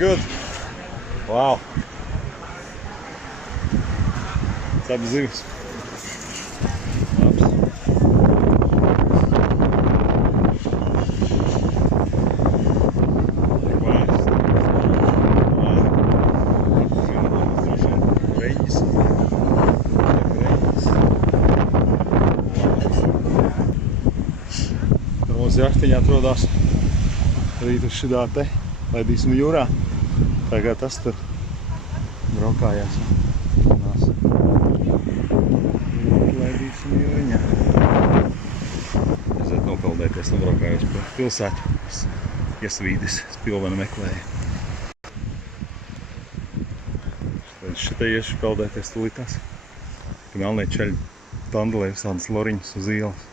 good. Wow. Sabe zivs. Labs. Mūsu jahtiņa atrodas rīt uz šidā te laidīsim jūrā. Tagad tas tur braukājās. Laidīsim jūriņā. Aiziet nopeldēties, nobraukājos pa pilsētu. Iesvīdis, spilvenu meklēju. Šitai iešu peldēties tūlītās. Melnie čeļi tandelē visādas loriņas uz ielas.